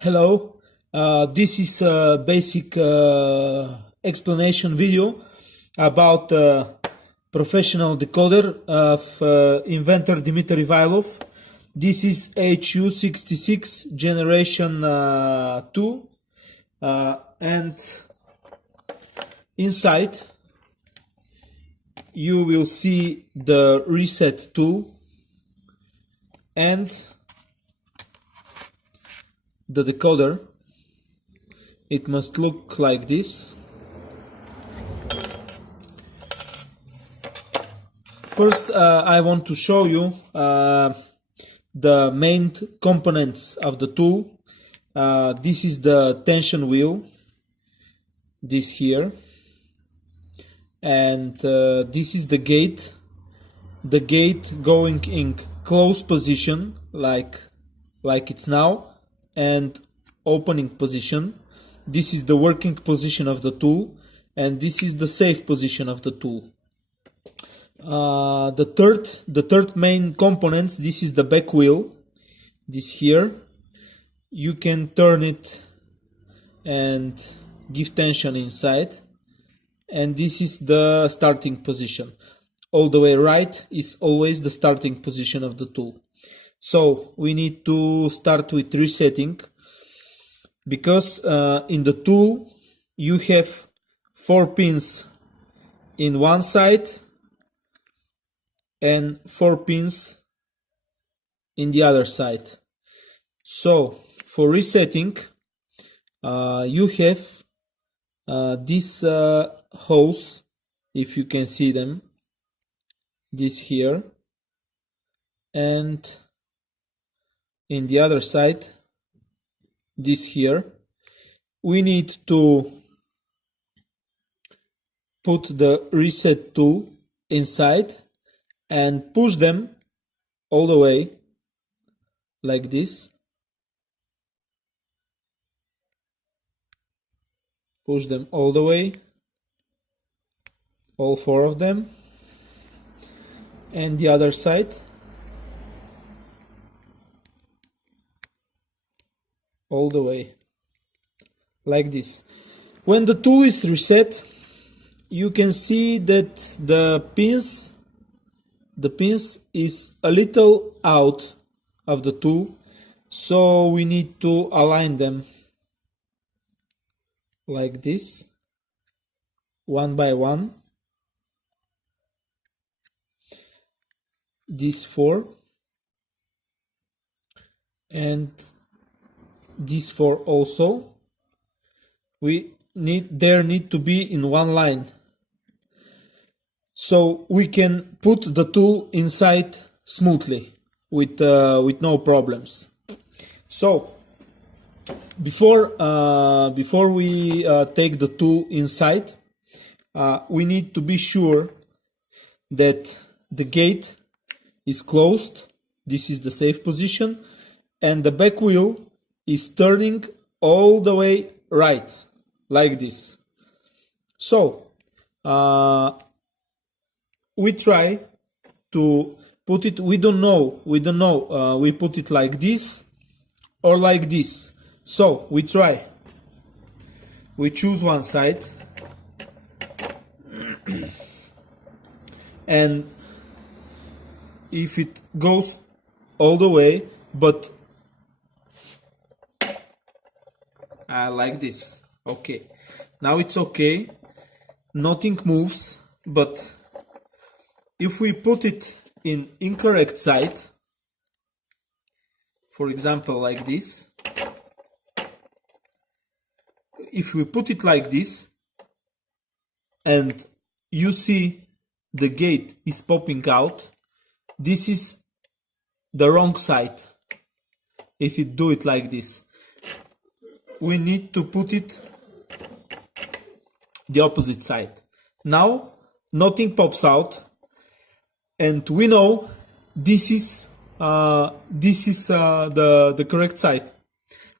Hello, this is a basic explanation video about professional decoder of inventor Dimitar Ivaylov. This is HU66 Generation 2 and inside you will see the reset tool and the decoder. It must look like this. First, I want to show you the main components of the tool. This is the tension wheel, this here, and this is the gate. The gate going in close position, like it's now, and opening position. This is the working position of the tool, and this is the safe position of the tool. The third main components, this is the back wheel, this here. You can turn it and give tension inside, and this is the starting position. All the way right is always the starting position of the tool. So we need to start with resetting, because in the tool you have 4 pins in one side and 4 pins in the other side. So for resetting you have this hose, if you can see them, this here, and in the other side this here. We need to put the reset tool inside and push them all the way like this. Push them all the way, all 4 of them, and the other side. All the way like this. When the tool is reset, you can see that the pins is a little out of the tool, so we need to align them like this, one by one. These 4 and these 4 also. There need to be in one line, so we can put the tool inside smoothly with no problems. So before we take the tool inside, we need to be sure that the gate is closed. This is the safe position, and the back wheel is turning all the way right, like this. So we try to put it, we don't know, we put it like this or like this. So we try, we choose one side, and if it goes all the way, but like this, okay, now it's okay, nothing moves. But if we put it in incorrect side, for example like this, if we put it like this and you see the gate is popping out, this is the wrong side. If you do it like this, we need to put it the opposite side. Now nothing pops out, and we know this is the correct side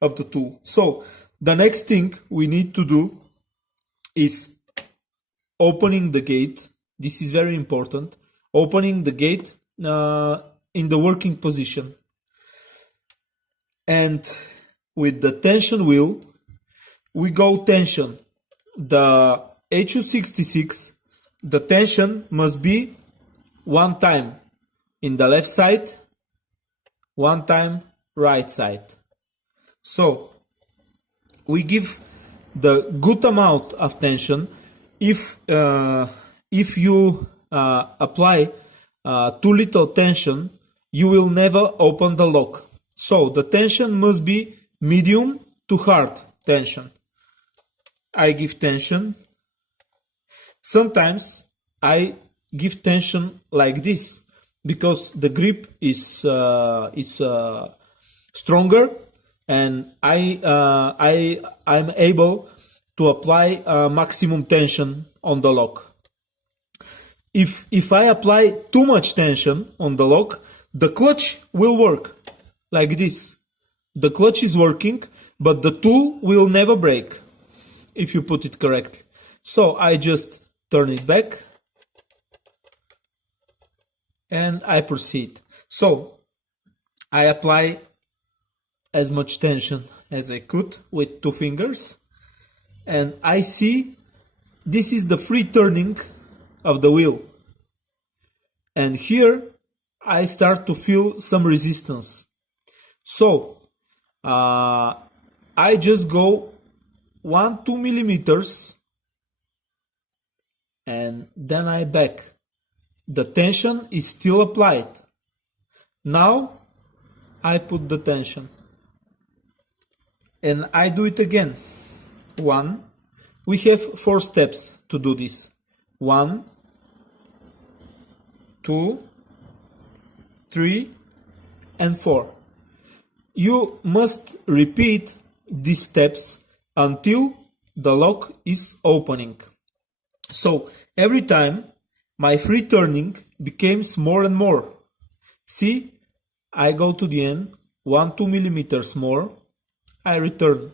of the tool. So the next thing we need to do is opening the gate. This is very important. Opening the gate in the working position. And with the tension wheel, we go tension. The HU66, the tension must be one time in the left side, one time right side. So we give the good amount of tension. If you apply too little tension, you will never open the lock. So the tension must be medium to hard tension. I give tension. Sometimes I give tension like this because the grip is stronger, and I'm able to apply maximum tension on the lock. If I apply too much tension on the lock, the clutch will work like this. The clutch is working, but the tool will never break if you put it correctly. So I just turn it back and I proceed. So I apply as much tension as I could with 2 fingers, and I see this is the free turning of the wheel, and here I start to feel some resistance. So I just go 1-2 millimeters and then I back. The tension is still applied. Now I put the tension and I do it again. 1. We have 4 steps to do this. 1, 2, 3, and 4. You must repeat these steps until the lock is opening. So every time my free turning becomes more and more. See, I go to the end, 1-2 millimeters more, I return.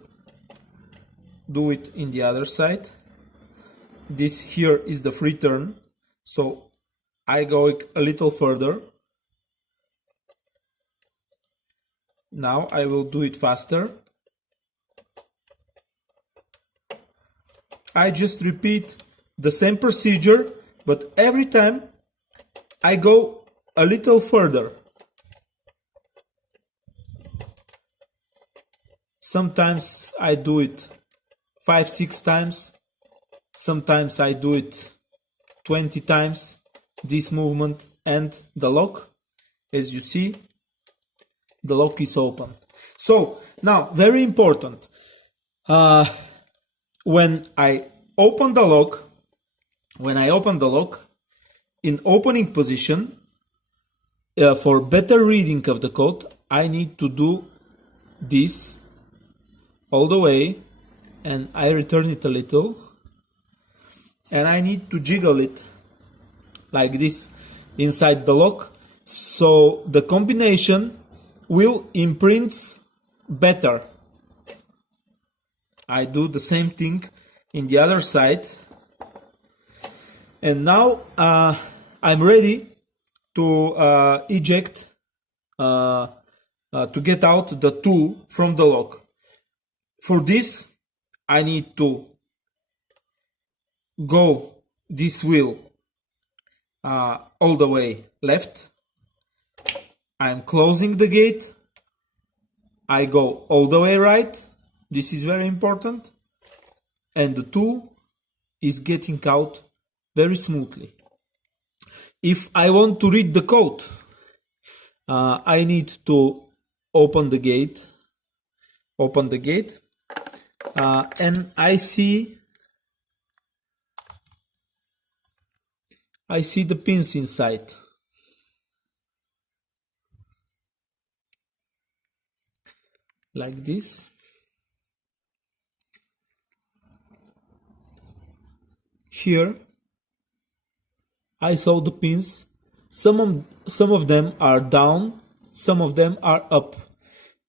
Do it in the other side. This here is the free turn, so I go a little further. Now I will do it faster. I just repeat the same procedure, but every time I go a little further. Sometimes I do it 5-6 times. Sometimes I do it 20 times, this movement, and the lock, as you see, the lock is open. So now, very important, when I open the lock, in opening position, for better reading of the code, I need to do this all the way, and I return it a little, and I need to jiggle it like this inside the lock, so the combination will imprint better. I do the same thing in the other side, and now I'm ready to eject, to get out the tool from the lock. For this, I need to go this wheel all the way left. I'm closing the gate. I go all the way right. This is very important. And the tool is getting out very smoothly. If I want to read the code, I need to open the gate. And I see the pins inside. Like this. Here I saw the pins. Some of them are down, some of them are up.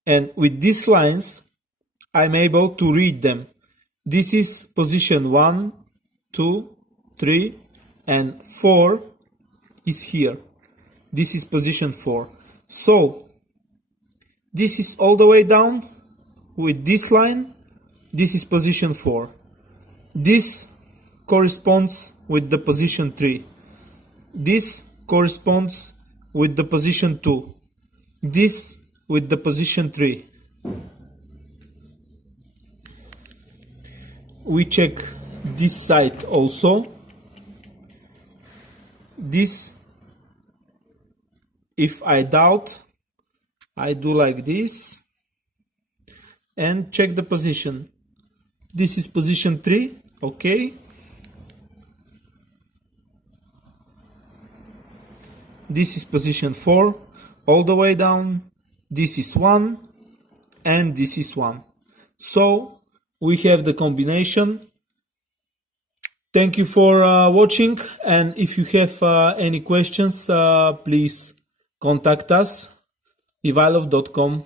And with these lines I'm able to read them. This is position 1, 2, 3, and 4 is here. This is position 4. So this is all the way down, with this line, this is position 4. This corresponds with the position 3. This corresponds with the position 2. This with the position 3. We check this side also. This, if I doubt, I do like this and check the position. This is position 3, okay. This is position 4, all the way down. This is 1 and this is 1. So we have the combination. Thank you for watching, and if you have any questions, please contact us, ivaylov.com.